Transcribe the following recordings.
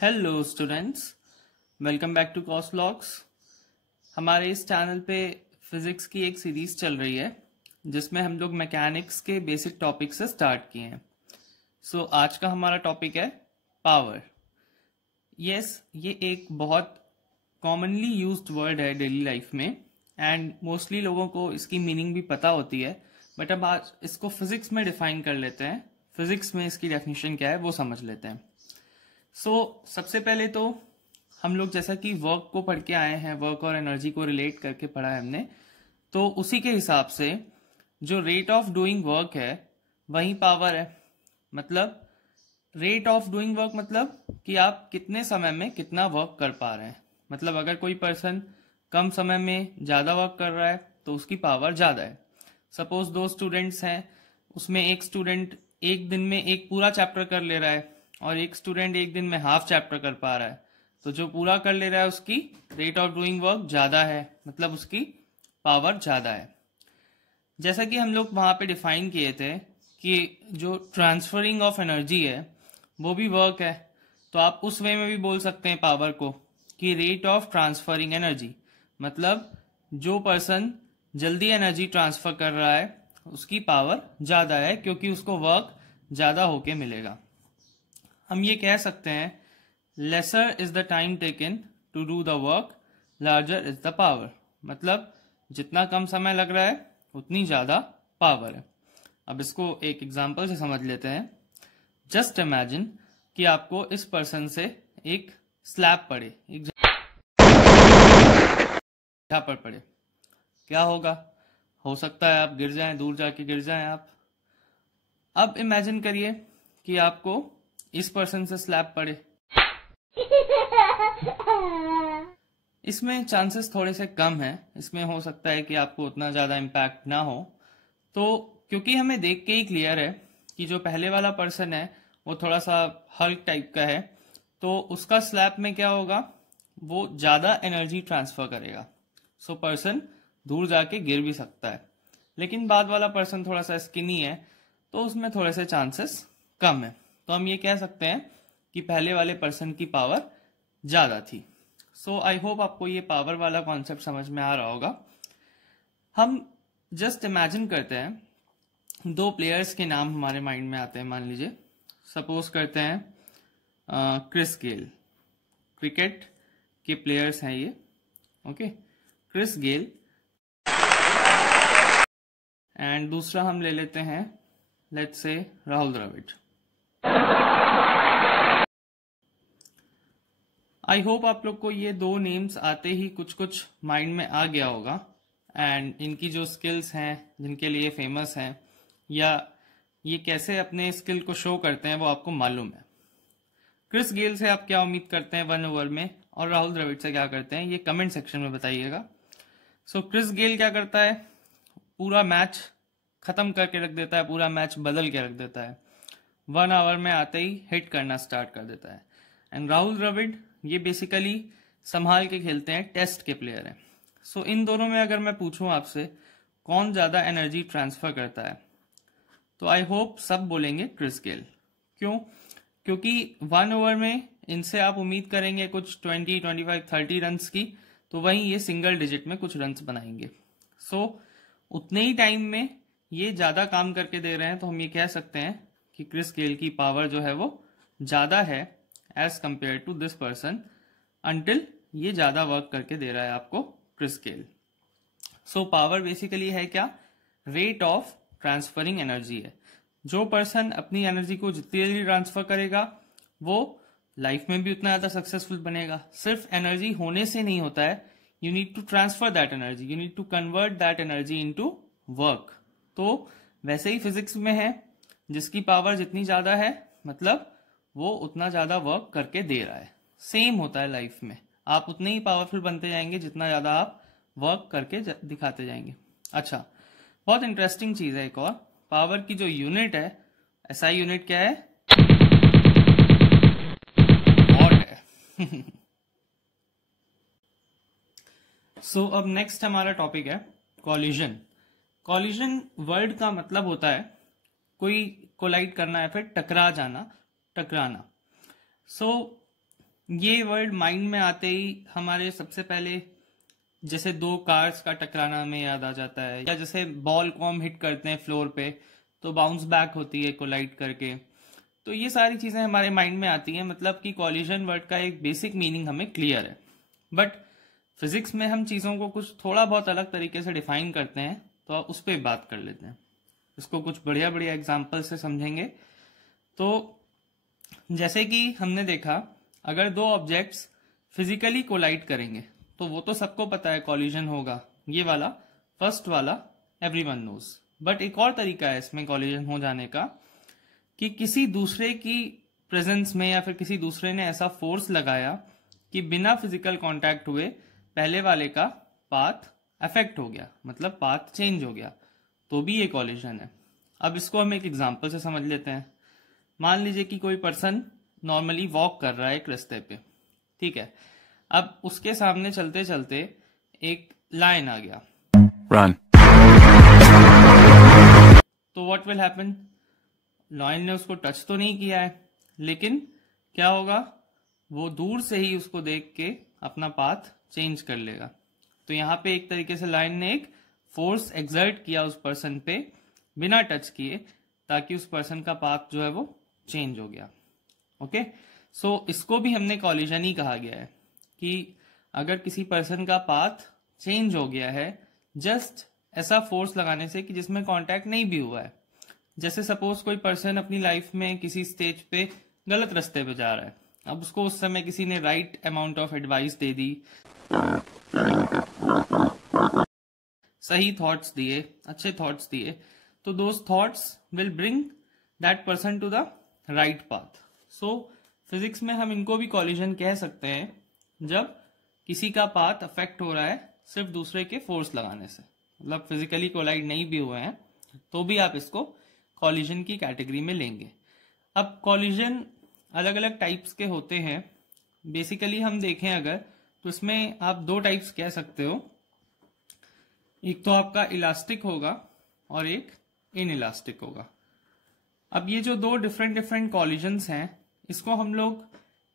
Hello students, welcome back to cos vlogs. हमारे इस channel पे फिजिक्स की एक सीरीज चल रही है जिसमें हम लोग मैकेनिक्स के बेसिक टॉपिक से स्टार्ट किए हैं। सो आज का हमारा टॉपिक है पावर। ये एक बहुत कॉमनली यूज्ड वर्ड है डेली लाइफ में एंड मोस्टली लोगों को इसकी मीनिंग भी पता होती है, बट अब आज इसको फिजिक्स में डिफाइन कर लेते हैं। फिजिक्स में इसकी डेफिनेशन क्या है वो समझ लेते हैं। सबसे पहले तो हम लोग जैसा कि वर्क को पढ़ के आए हैं, वर्क और एनर्जी को रिलेट करके पढ़ा है हमने, तो उसी के हिसाब से जो रेट ऑफ डूइंग वर्क है वही पावर है। मतलब रेट ऑफ डूइंग वर्क मतलब कि आप कितने समय में कितना वर्क कर पा रहे हैं। मतलब अगर कोई पर्सन कम समय में ज्यादा वर्क कर रहा है तो उसकी पावर ज्यादा है। सपोज 2 स्टूडेंट्स हैं, उसमें एक स्टूडेंट एक दिन में एक पूरा चैप्टर कर ले रहा है और एक स्टूडेंट एक दिन में हाफ चैप्टर कर पा रहा है, तो जो पूरा कर ले रहा है उसकी रेट ऑफ डूइंग वर्क ज्यादा है, मतलब उसकी पावर ज्यादा है। जैसा कि हम लोग वहां पे डिफाइन किए थे कि जो ट्रांसफरिंग ऑफ एनर्जी है वो भी वर्क है, तो आप उस वे में भी बोल सकते हैं पावर को कि रेट ऑफ ट्रांसफरिंग एनर्जी, मतलब जो पर्सन जल्दी एनर्जी ट्रांसफर कर रहा है उसकी पावर ज्यादा है क्योंकि उसको वर्क ज्यादा होके मिलेगा। हम ये कह सकते हैं lesser is the time taken to do the work, larger is the power. मतलब जितना कम समय लग रहा है उतनी ज्यादा पावर है। अब इसको एक एग्जांपल से समझ लेते हैं। जस्ट इमेजिन कि आपको इस पर्सन से एक स्लैब पड़े, एक जगह पर पड़े, क्या होगा? हो सकता है आप गिर जाएं, दूर जाके गिर जाएं आप। अब इमेजिन करिए कि आपको इस पर्सन से स्लैब पड़े। इसमें चांसेस थोड़े से कम हैं, इसमें हो सकता है कि आपको उतना ज्यादा इम्पैक्ट ना हो। तो क्योंकि हमें देख के ही क्लियर है कि जो पहले वाला पर्सन है वो थोड़ा सा हल्क टाइप का है, तो उसका स्लैब में क्या होगा, वो ज्यादा एनर्जी ट्रांसफर करेगा। सो पर्सन दूर जाके गिर भी सकता है। लेकिन बाद वाला पर्सन थोड़ा सा स्किनी है तो उसमें थोड़े से चांसेस कम है। तो हम ये कह सकते हैं कि पहले वाले पर्सन की पावर ज्यादा थी। सो आई होप आपको ये पावर वाला कॉन्सेप्ट समझ में आ रहा होगा। हम जस्ट इमेजिन करते हैं 2 प्लेयर्स के नाम हमारे माइंड में आते हैं। मान लीजिए सपोज करते हैं क्रिस गेल, क्रिकेट के प्लेयर्स हैं ये। Okay, Chris Gayle. एंड दूसरा हम ले लेते हैं, let's say Rahul Dravid. I hope आप लोग को ये 2 नेम्स आते ही कुछ कुछ माइंड में आ गया होगा एंड इनकी जो स्किल्स हैं, जिनके लिए फेमस हैं, या ये कैसे अपने स्किल को शो करते हैं वो आपको मालूम है। क्रिस गेल से आप क्या उम्मीद करते हैं 1 ओवर में, और राहुल द्रविड़ से क्या करते हैं, ये कमेंट सेक्शन में बताइएगा। सो क्रिस गेल क्या करता है, पूरा मैच खत्म करके रख देता है, पूरा मैच बदल के रख देता है, 1 आवर में आते ही हिट करना स्टार्ट कर देता है। एंड राहुल द्रविड़ ये बेसिकली संभाल के खेलते हैं, टेस्ट के प्लेयर हैं। सो इन दोनों में अगर मैं पूछूं आपसे कौन ज्यादा एनर्जी ट्रांसफर करता है, तो आई होप सब बोलेंगे क्रिस गेल। क्यों? क्योंकि 1 ओवर में इनसे आप उम्मीद करेंगे कुछ 20, 25, 30 रन्स की, तो वहीं ये सिंगल डिजिट में कुछ रन्स बनाएंगे। सो उतने ही टाइम में ये ज्यादा काम करके दे रहे हैं, तो हम ये कह सकते हैं कि क्रिस गेल की पावर जो है वो ज्यादा है as compare to this person, until ये ज्यादा वर्क करके दे रहा है आपको Chris Gayle. So power basically है क्या, रेट ऑफ ट्रांसफरिंग एनर्जी है। जो पर्सन अपनी एनर्जी को जितनी जल्दी ट्रांसफर करेगा वो लाइफ में भी उतना ज्यादा सक्सेसफुल बनेगा। सिर्फ एनर्जी होने से नहीं होता है, you need to transfer that energy, you need to convert that energy into work. तो वैसे ही फिजिक्स में है, जिसकी पावर जितनी ज्यादा है मतलब वो उतना ज्यादा वर्क करके दे रहा है। सेम होता है लाइफ में, आप उतने ही पावरफुल बनते जाएंगे जितना ज्यादा आप वर्क करके दिखाते जाएंगे। अच्छा, बहुत इंटरेस्टिंग चीज है एक और, पावर की जो यूनिट है, एसआई यूनिट क्या है, वॉट है। सो अब नेक्स्ट हमारा टॉपिक है कॉलिजन। कॉलिजन वर्ड का मतलब होता है कोई कोलाइड करना या फिर टकरा जाना, टकराना। सो ये वर्ड माइंड में आते ही हमारे सबसे पहले जैसे दो कार्स का टकराना में याद आ जाता है, या जैसे बॉल को हम हिट करते हैं फ्लोर पे तो बाउंस बैक होती है कोलाइड करके। तो ये सारी चीजें हमारे माइंड में आती हैं, मतलब कि कॉलिजन वर्ड का एक बेसिक मीनिंग हमें क्लियर है। बट फिजिक्स में हम चीजों को कुछ थोड़ा बहुत अलग तरीके से डिफाइन करते हैं, तो आप उस पर बात कर लेते हैं। इसको कुछ बढ़िया बढ़िया एग्जाम्पल से समझेंगे। तो जैसे कि हमने देखा, अगर दो ऑब्जेक्ट्स फिजिकली कोलाइड करेंगे तो वो तो सबको पता है कॉलिजन होगा, ये वाला फर्स्ट वाला एवरीवन नोज। बट एक और तरीका है इसमें कॉलिजन हो जाने का, कि किसी दूसरे की प्रेजेंस में या फिर किसी दूसरे ने ऐसा फोर्स लगाया कि बिना फिजिकल कांटेक्ट हुए पहले वाले का पाथ अफेक्ट हो गया, मतलब पाथ चेंज हो गया, तो भी ये कॉलिजन है। अब इसको हम एक एग्जांपल से समझ लेते हैं। मान लीजिए कि कोई पर्सन नॉर्मली वॉक कर रहा है एक रास्ते पे, ठीक है। अब उसके सामने चलते चलते एक लायन आ गया, Run. तो व्हाट विल हैपन? लायन ने उसको टच तो नहीं किया है, लेकिन क्या होगा, वो दूर से ही उसको देख के अपना पाथ चेंज कर लेगा। तो यहाँ पे एक तरीके से लायन ने एक फोर्स एक्सर्ट किया उस पर्सन पे बिना टच किए, ताकि उस पर्सन का पाथ जो है वो चेंज हो गया। ओके, सो इसको भी हमने कॉलिजन ही कहा गया है, कि अगर किसी पर्सन का पाथ चेंज हो गया है जस्ट ऐसा फोर्स लगाने से कि जिसमें कांटेक्ट नहीं भी हुआ है। जैसे सपोज कोई पर्सन अपनी लाइफ में किसी स्टेज पे गलत रास्ते पे जा रहा है, अब उसको उस समय किसी ने राइट अमाउंट ऑफ एडवाइस दे दी, सही थॉट्स दिए, अच्छे थॉट्स दिए, तो those thoughts will bring that person to the right path. So physics में हम इनको भी कॉलिजन कह सकते हैं, जब किसी का पाथ अफेक्ट हो रहा है सिर्फ दूसरे के फोर्स लगाने से, मतलब फिजिकली कोलाइड नहीं भी हुए हैं, तो भी आप इसको कॉलिजन की कैटेगरी में लेंगे। अब कॉलिजन अलग अलग टाइप्स के होते हैं। बेसिकली हम देखें अगर, तो इसमें आप दो टाइप्स कह सकते हो, एक तो आपका इलास्टिक होगा और एक इन इलास्टिक होगा। अब ये जो दो डिफरेंट डिफरेंट कॉलिजन्स हैं, इसको हम लोग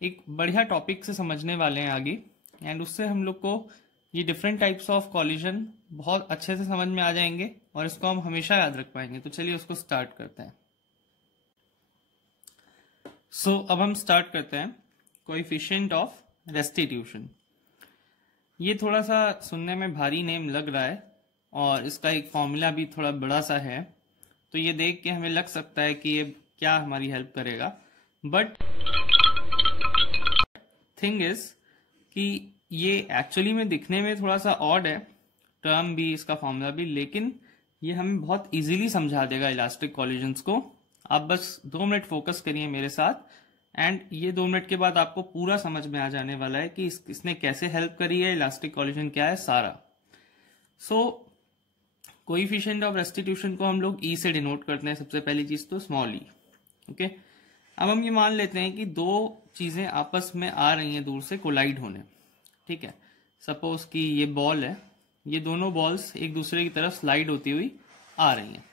एक बढ़िया टॉपिक से समझने वाले हैं आगे, एंड उससे हम लोग को ये डिफरेंट टाइप्स ऑफ कॉलिजन बहुत अच्छे से समझ में आ जाएंगे और इसको हम हमेशा याद रख पाएंगे। तो चलिए उसको स्टार्ट करते हैं। सो अब हम स्टार्ट करते हैं कोएफिशिएंट ऑफ रेस्टिट्यूशन। ये थोड़ा सा सुनने में भारी नेम लग रहा है और इसका एक फॉर्मूला भी थोड़ा बड़ा सा है, तो ये देख के हमें लग सकता है कि ये क्या हमारी हेल्प करेगा। बट थिंग इज कि ये एक्चुअली में दिखने में थोड़ा सा ऑड है, टर्म भी इसका फॉर्मूला भी, लेकिन ये हमें बहुत इजीली समझा देगा इलास्टिक कॉलिजन्स को। आप बस 2 मिनट फोकस करिए मेरे साथ, एंड ये 2 मिनट के बाद आपको पूरा समझ में आ जाने वाला है कि इसने कैसे हेल्प करी है, इलास्टिक कॉलिजन क्या है सारा। सो कोएफिशिएंट ऑफ रेस्टिट्यूशन को हम लोग ई से डिनोट करते हैं, सबसे पहली चीज तो स्मॉल ई। ओके, अब हम ये मान लेते हैं कि दो चीजें आपस में आ रही हैं दूर से कोलाइड होने, ठीक है। सपोज कि ये बॉल है, ये दोनों बॉल्स एक दूसरे की तरफ स्लाइड होती हुई आ रही हैं,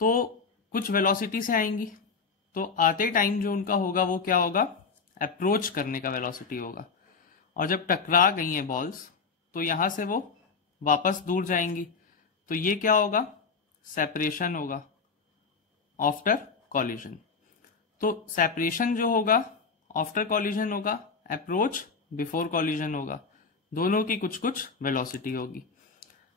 तो कुछ वेलोसिटी से आएंगी, तो आते टाइम जो उनका होगा वो क्या होगा, अप्रोच करने का वेलोसिटी होगा। और जब टकरा गई हैं बॉल्स, तो यहां से वो वापस दूर जाएंगी, तो ये क्या होगा, सेपरेशन होगा आफ्टर कॉलिजन। तो सेपरेशन जो होगा आफ्टर कॉलिजन होगा, अप्रोच बिफोर कॉलिजन होगा, दोनों की कुछ कुछ वेलोसिटी होगी।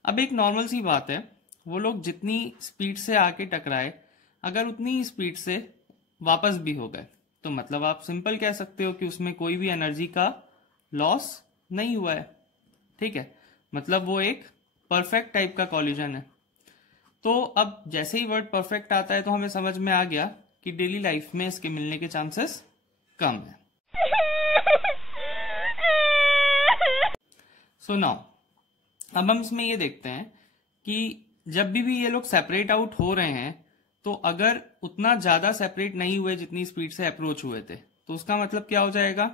अब एक नॉर्मल सी बात है, वो लोग जितनी स्पीड से आके टकराए, अगर उतनी ही स्पीड से वापस भी हो गए, तो मतलब आप सिंपल कह सकते हो कि उसमें कोई भी एनर्जी का लॉस नहीं हुआ है, ठीक है। मतलब वो एक परफेक्ट टाइप का कॉलिजन है। तो अब जैसे ही वर्ड परफेक्ट आता है तो हमें समझ में आ गया कि डेली लाइफ में इसके मिलने के चांसेस कम है। सो नाउ अब हम इसमें ये देखते हैं कि जब भी ये लोग सेपरेट आउट हो रहे हैं, तो अगर उतना ज्यादा सेपरेट नहीं हुए जितनी स्पीड से अप्रोच हुए थे, तो उसका मतलब क्या हो जाएगा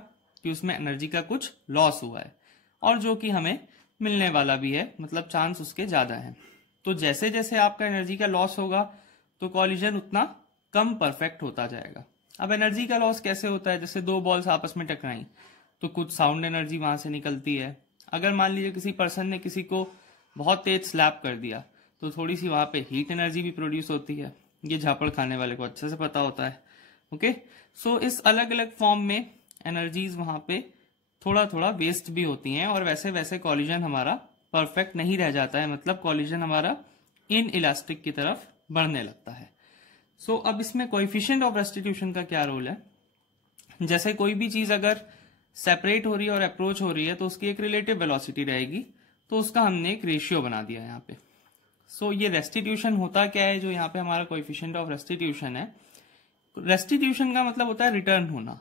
कि उसमें एनर्जी का कुछ लॉस हुआ है, और जो कि हमें मिलने वाला भी है, मतलब चांस उसके ज्यादा है। तो जैसे जैसे आपका एनर्जी का लॉस होगा, तो कॉलिजन उतना कम परफेक्ट होता जाएगा। अब एनर्जी का लॉस कैसे होता है, जैसे दो बॉल्स आपस में टकराई, तो कुछ साउंड एनर्जी वहां से निकलती है। अगर मान लीजिए किसी पर्सन ने किसी को बहुत तेज स्लैप कर दिया तो थोड़ी सी वहां पे हीट एनर्जी भी प्रोड्यूस होती है। ये झापड़ खाने वाले को अच्छे से पता होता है। ओके, सो इस अलग अलग फॉर्म में एनर्जीज वहां पे थोड़ा थोड़ा वेस्ट भी होती हैं, और वैसे वैसे कॉलिजन हमारा परफेक्ट नहीं रह जाता है, मतलब कॉलिजन हमारा इन इलास्टिक की तरफ बढ़ने लगता है। सो अब इसमें कोएफिशिएंट ऑफ रेस्टिट्यूशन का क्या रोल है? जैसे कोई भी चीज अगर सेपरेट हो रही है और अप्रोच हो रही है तो उसकी एक रिलेटिव वेलोसिटी रहेगी, तो उसका हमने एक रेशियो बना दिया यहाँ पे। सो ये रेस्टिट्यूशन होता क्या है, जो यहाँ पे हमारा कोएफिशिएंट ऑफ रेस्टिट्यूशन है, रेस्टिट्यूशन का मतलब होता है रिटर्न होना।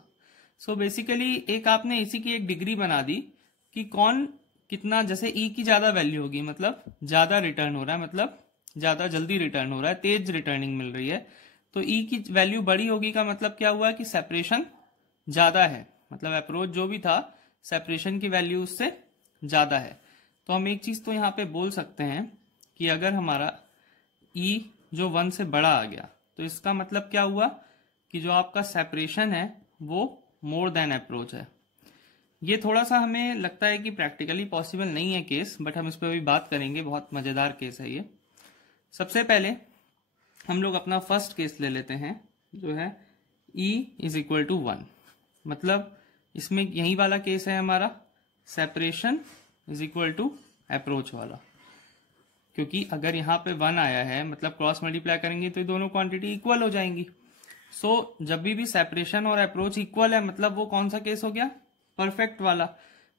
सो बेसिकली एक आपने इसी की एक डिग्री बना दी कि कौन कितना, जैसे ई की ज्यादा वैल्यू होगी मतलब ज्यादा रिटर्न हो रहा है, मतलब ज्यादा जल्दी रिटर्न हो रहा है, तेज रिटर्निंग मिल रही है। तो ई की वैल्यू बड़ी होगी का मतलब क्या हुआ कि सेपरेशन ज्यादा है, मतलब अप्रोच जो भी था सेपरेशन की वैल्यू उससे ज्यादा है। तो हम एक चीज तो यहाँ पे बोल सकते हैं कि अगर हमारा ई जो 1 से बड़ा आ गया तो इसका मतलब क्या हुआ कि जो आपका सेपरेशन है वो मोर देन अप्रोच है। ये थोड़ा सा हमें लगता है कि प्रैक्टिकली पॉसिबल नहीं है केस, बट हम इस पर अभी बात करेंगे, बहुत मजेदार केस है ये। सबसे पहले हम लोग अपना फर्स्ट केस ले लेते हैं, जो है E इज इक्वल टू 1, मतलब इसमें यही वाला केस है हमारा separation is equal to approach वाला, क्योंकि अगर यहाँ पे 1 आया है मतलब क्रॉस मल्टीप्लाई करेंगे तो ये दोनों क्वांटिटी इक्वल हो जाएंगी। सो जब भी सेपरेशन और अप्रोच इक्वल है मतलब वो कौन सा केस हो गया? परफेक्ट वाला।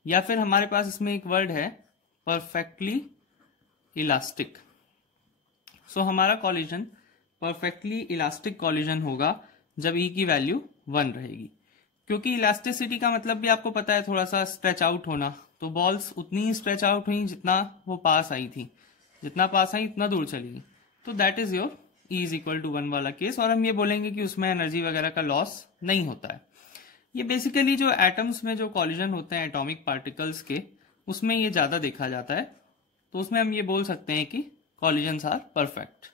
या फिर हमारे पास इसमें एक वर्ड है परफेक्टली इलास्टिक। सो हमारा कॉलिजन परफेक्टली इलास्टिक कॉलिजन होगा जब ई की वैल्यू 1 रहेगी, क्योंकि इलास्टिसिटी का मतलब भी आपको पता है थोड़ा सा स्ट्रेच आउट होना। तो बॉल्स उतनी ही स्ट्रेच आउट हुई जितना वो पास आई थी, जितना पास आई उतना दूर चली गई। तो that is your E is equal to 1 वाला केस, और हम ये बोलेंगे कि उसमें एनर्जी वगैरह का लॉस नहीं होता है। ये बेसिकली जो एटम्स में जो कॉलिजन होते हैं एटॉमिक पार्टिकल्स के, उसमें ये ज्यादा देखा जाता है। तो उसमें हम ये बोल सकते हैं कि कॉलिजन्स आर परफेक्ट।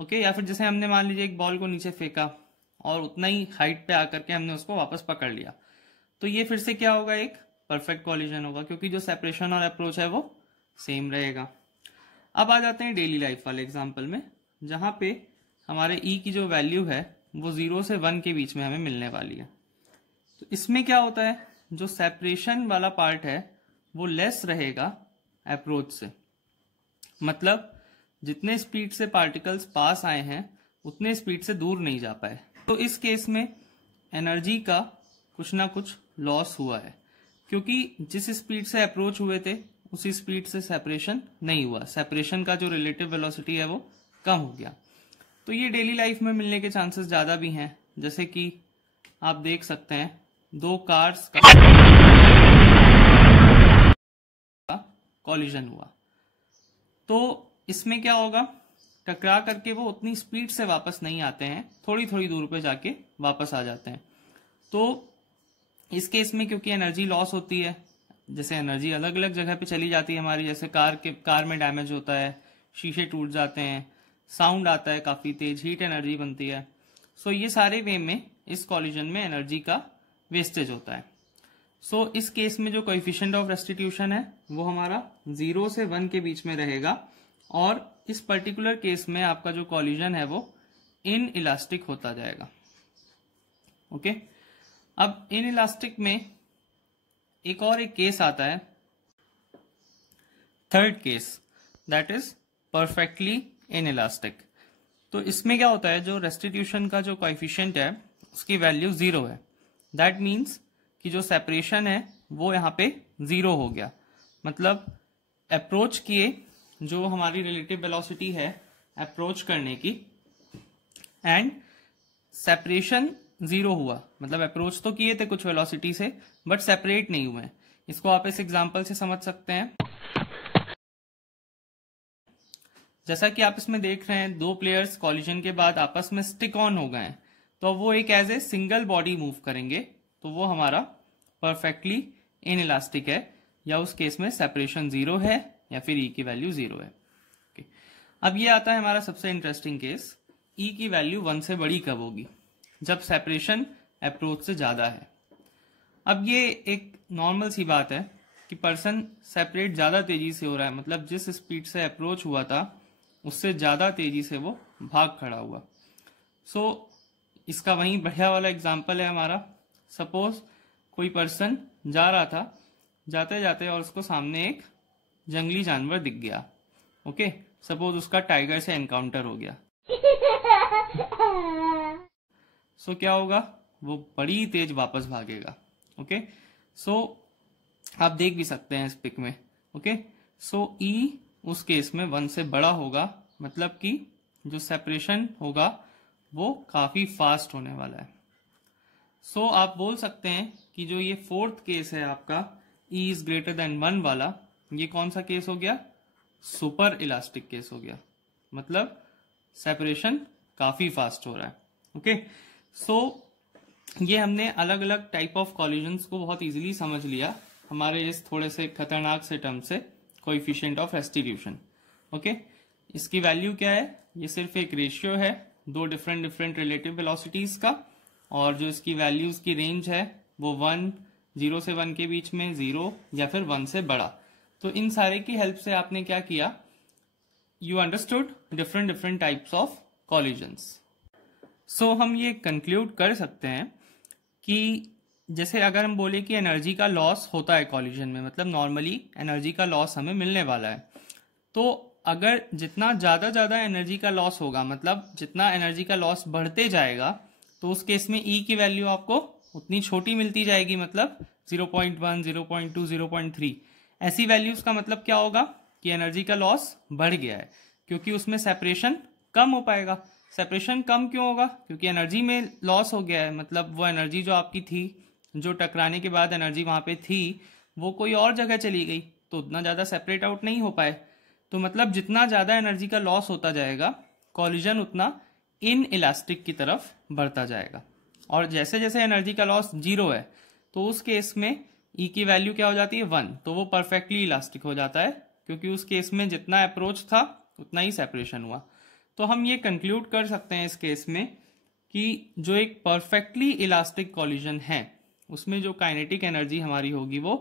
ओके, या फिर जैसे हमने मान लीजिए एक बॉल को नीचे फेंका और उतना ही हाइट पे आकर के हमने उसको वापस पकड़ लिया, तो ये फिर से क्या होगा? एक परफेक्ट कॉलिजन होगा, क्योंकि जो सेपरेशन और अप्रोच है वो सेम रहेगा। अब आ जाते हैं डेली लाइफ वाले एग्जाम्पल में, जहां पे हमारे ई की जो वैल्यू है वो 0 से 1 के बीच में हमें मिलने वाली है। तो इसमें क्या होता है, जो सेपरेशन वाला पार्ट है वो लेस रहेगा अप्रोच से, मतलब जितने स्पीड से पार्टिकल्स पास आए हैं उतने स्पीड से दूर नहीं जा पाए। तो इस केस में एनर्जी का कुछ ना कुछ लॉस हुआ है, क्योंकि जिस स्पीड से अप्रोच हुए थे उसी स्पीड से सेपरेशन नहीं हुआ, सेपरेशन का जो रिलेटिव वेलोसिटी है वो कम हो गया। तो ये डेली लाइफ में मिलने के चांसेस ज्यादा भी हैं, जैसे कि आप देख सकते हैं 2 कार्स का कॉलिजन हुआ, तो इसमें क्या होगा, टकरा करके वो उतनी स्पीड से वापस नहीं आते हैं, थोड़ी थोड़ी दूर पे जाके वापस आ जाते हैं। तो इस केस में क्योंकि एनर्जी लॉस होती है, जैसे एनर्जी अलग अलग जगह पे चली जाती है हमारी, जैसे कार में डैमेज होता है, शीशे टूट जाते हैं, साउंड आता है काफी तेज, हीट एनर्जी बनती है। सो ये सारे वे में इस कॉलिजन में एनर्जी का वेस्टेज होता है। सो इस केस में जो कोएफिशिएंट ऑफ रेस्टिट्यूशन है वो हमारा 0 से 1 के बीच में रहेगा, और इस पर्टिकुलर केस में आपका जो कॉलिजन है वो इन इलास्टिक होता जाएगा। ओके, अब इन इलास्टिक में एक और एक केस आता है, third case, that is perfectly in elastic. तो इसमें क्या होता है, जो रेस्टिट्यूशन का जो कोएफिशिएंट है उसकी वैल्यू 0 है। दैट मीन्स कि जो सेपरेशन है वो यहाँ पे 0 हो गया, मतलब अप्रोच किए जो हमारी रिलेटिव वेलोसिटी है अप्रोच करने की, एंड सेपरेशन 0 हुआ, मतलब अप्रोच तो किए थे कुछ वेलोसिटी से बट सेपरेट नहीं हुए। इसको आप इस एग्जांपल से समझ सकते हैं, जैसा कि आप इसमें देख रहे हैं 2 प्लेयर्स कॉलिजन के बाद आपस में स्टिक ऑन हो गए हैं, तो वो एक as a single body move करेंगे, तो वो हमारा परफेक्टली इन इलास्टिक है, या उस केस में सेपरेशन 0 है या फिर ई की वैल्यू 0 है। okay. अब ये आता है हमारा सबसे इंटरेस्टिंग केस, ई की वैल्यू 1 से बड़ी कब होगी? जब सेपरेशन अप्रोच से ज्यादा है। अब ये एक नॉर्मल सी बात है कि पर्सन सेपरेट ज़्यादा तेजी से हो रहा है, मतलब जिस स्पीड से अप्रोच हुआ था उससे ज़्यादा तेजी से वो भाग खड़ा हुआ। सो इसका वही बढ़िया वाला एग्जाम्पल है हमारा। सपोज कोई पर्सन जा रहा था, जाते जाते और उसको सामने एक जंगली जानवर दिख गया। ओके, सपोज उसका टाइगर से एनकाउंटर हो गया। सो क्या होगा, वो बड़ी तेज वापस भागेगा। ओके, सो आप देख भी सकते हैं इस पिक में। ओके, सो ई उस केस में 1 से बड़ा होगा, मतलब कि जो सेपरेशन होगा वो काफी फास्ट होने वाला है। सो आप बोल सकते हैं कि जो ये 4th केस है आपका E इज ग्रेटर देन 1 वाला, ये कौन सा केस हो गया, सुपर इलास्टिक केस हो गया, मतलब सेपरेशन काफी फास्ट हो रहा है। ओके, सो ये हमने अलग अलग टाइप ऑफ कॉलिजन्स को बहुत इजीली समझ लिया हमारे इस थोड़े से खतरनाक से टर्म से, कोएफिशिएंट ऑफ रेस्टिट्यूशन। ओके, इसकी वैल्यू क्या है, ये सिर्फ एक रेशियो है दो डिफरेंट रिलेटिव वेलोसिटीज का, और जो इसकी वैल्यूज की रेंज है वो 0 से 1 के बीच में, 0 या फिर 1 से बड़ा। तो इन सारे की हेल्प से आपने क्या किया, you understood different types of collisions. So हम ये कंक्लूड कर सकते हैं कि जैसे अगर हम बोले कि एनर्जी का लॉस होता है कॉलिजन में, मतलब नॉर्मली एनर्जी का लॉस हमें मिलने वाला है, तो अगर जितना ज़्यादा एनर्जी का लॉस होगा, मतलब जितना एनर्जी का लॉस बढ़ते जाएगा, तो उस केस में ई की वैल्यू आपको उतनी छोटी मिलती जाएगी, मतलब 0.1, 0.2, 0.3 ऐसी वैल्यूज का मतलब क्या होगा कि एनर्जी का लॉस बढ़ गया है, क्योंकि उसमें सेपरेशन कम हो पाएगा। सेपरेशन कम क्यों होगा, क्योंकि एनर्जी में लॉस हो गया है, मतलब वो एनर्जी जो आपकी थी, जो टकराने के बाद एनर्जी वहां पे थी, वो कोई और जगह चली गई, तो उतना ज़्यादा सेपरेट आउट नहीं हो पाए। तो मतलब जितना ज़्यादा एनर्जी का लॉस होता जाएगा, कॉलिजन उतना इन इलास्टिक की तरफ बढ़ता जाएगा। और जैसे जैसे एनर्जी का लॉस 0 है, तो उस केस में ई की वैल्यू क्या हो जाती है, 1, तो वो परफेक्टली इलास्टिक हो जाता है, क्योंकि उस केस में जितना अप्रोच था उतना ही सेपरेशन हुआ। तो हम ये कंक्लूड कर सकते हैं इस केस में कि जो एक परफेक्टली इलास्टिक कॉलिजन है उसमें जो काइनेटिक एनर्जी हमारी होगी वो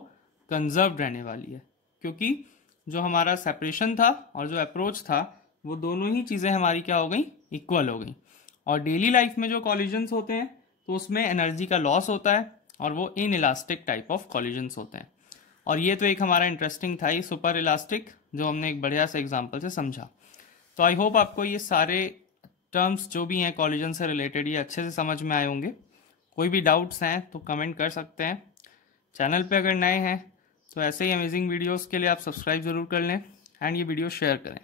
कंजर्व रहने वाली है, क्योंकि जो हमारा सेपरेशन था और जो अप्रोच था वो दोनों ही चीज़ें हमारी क्या हो गई, इक्वल हो गई। और डेली लाइफ में जो कॉलिजन्स होते हैं तो उसमें एनर्जी का लॉस होता है और वो in elastic type of collisions होते हैं। और ये तो एक हमारा इंटरेस्टिंग था ही सुपर इलास्टिक, जो हमने एक बढ़िया से एग्जाम्पल से समझा। तो आई होप आपको ये सारे टर्म्स जो भी हैं कॉलिजन से रिलेटेड ये अच्छे से समझ में आए होंगे। कोई भी डाउट्स हैं तो कमेंट कर सकते हैं। चैनल पे अगर नए हैं तो ऐसे ही अमेजिंग वीडियोस के लिए आप सब्सक्राइब ज़रूर कर लें एंड ये वीडियो शेयर करें।